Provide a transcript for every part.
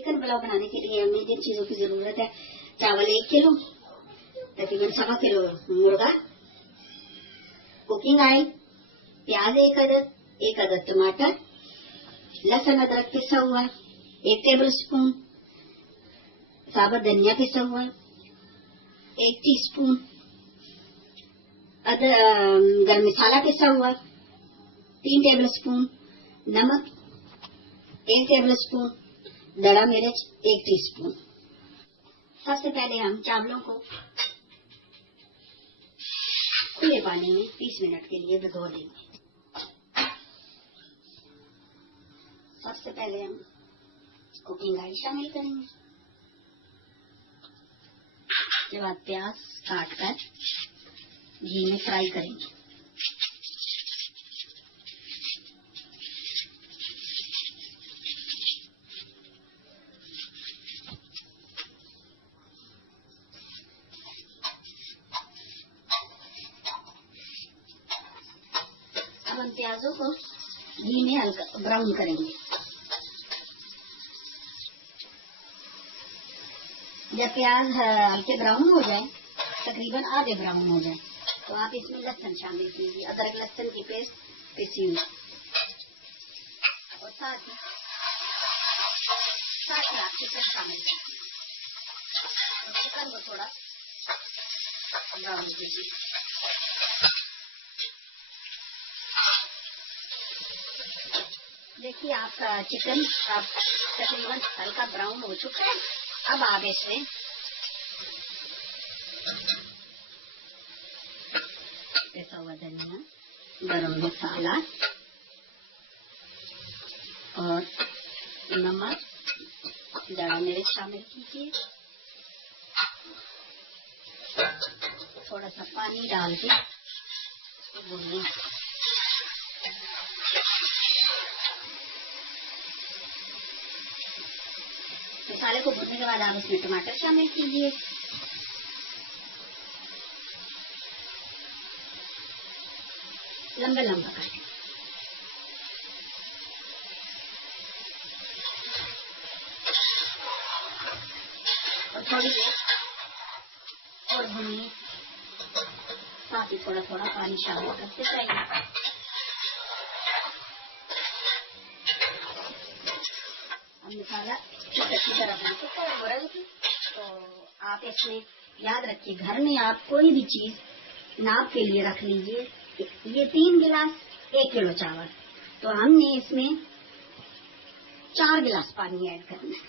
Chicken pulao बनाने के लिए हमें जिन चीजों की जरूरत है, चावल 1 किलो, तकरीबन 1.25 किलो मुर्गा, कुकिंग ऑयल, प्याज 1 अदद, 1 अदद टमाटर, लहसुन अदरक पिसा हुआ 1 टेबल स्पून, साबुत धनिया पिसा हुआ 1 टीस्पून, गरम मसाला पिसा हुआ 3 टेबल स्पून, नमक 1 टेबल स्पून, दड़ा मिर्च 1 टीस्पून। सबसे पहले हम चावलों को खुले पानी में 30 मिनट के लिए भिगो देंगे। सबसे पहले हम कुकिंग ऑयल शामिल करेंगे, उसके बाद प्याज काटकर घी में फ्राई करेंगे। अब हम प्याजों को घी में हल्का ब्राउन करेंगे। जब प्याज हल्के ब्राउन हो जाए, तकरीबन आधे ब्राउन हो जाए, तो आप इसमें लहसुन शामिल कीजिए, अदरक लहसुन की पेस्ट पिसी हुई, और साथ ही आप चिकन शामिल कीजिए और चिकन को थोड़ा ब्राउन कीजिए। देखिए आपका चिकन आप तकरीबन हल्का ब्राउन हो चुका है। अब आप इसमें पिसा हुआ धनिया, गरम मसाला और नमक, दड़ा मिर्च शामिल कीजिए। थोड़ा सा पानी डाल के इसको भूनिए। मसाले को भूनने के बाद आप इसमें टमाटर शामिल कीजिए। लंबा लंबा काटें। और थोड़ी देर और भूनिए, साथ ही थोड़ा थोड़ा पानी शामिल करते जाइए। अब मसाला अच्छी तरह भून चुका है मुरल की, तो आप इसमें याद रखिए, घर में आप कोई भी चीज नाप के लिए रख लीजिए। ये 3 गिलास 1 किलो चावल, तो हमने इसमें 4 गिलास पानी ऐड करना है।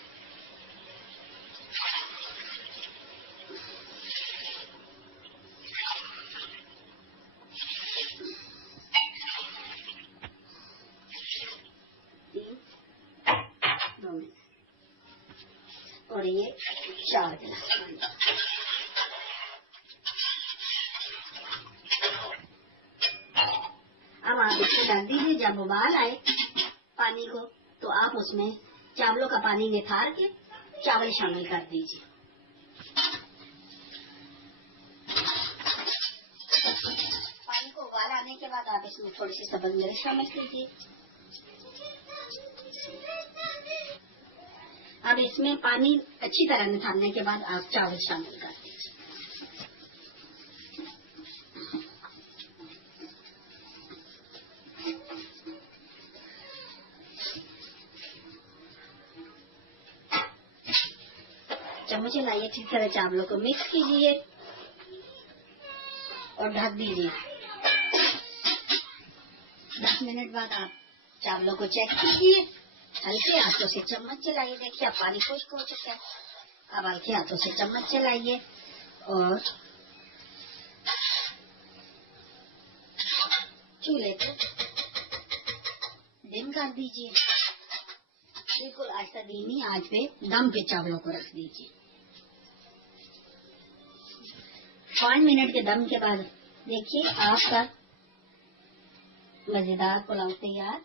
और ये 4 गिलास पानी। अब आप इसमें डाल दीजिए। जब उबाल आए पानी को, तो आप उसमें चावलों का पानी निथार के चावल शामिल कर दीजिए। पानी को उबाल आने के बाद आप इसमें थोड़ी सी सब्ज मिर्च शामिल कीजिए। अब इसमें पानी अच्छी तरह निथारने के बाद आप चावल शामिल कर दीजिए। चम्मच लाइए, अच्छी तरह चावलों को मिक्स कीजिए और ढक दीजिए। 10 मिनट बाद आप चावलों को चेक कीजिए, हल्के हाथों से चम्मच चलाइए। देखिए अब पानी खुश्क हो चुका है। अब हल्के हाथों से चम्मच चलाइए और चूल्हे को डिम कर दीजिए। बिल्कुल आहिस्ता धीमी आंच पे दम पे चावलों को रख दीजिए। 5 मिनट के दम के बाद देखिए आपका मजेदार पुलाव तैयार।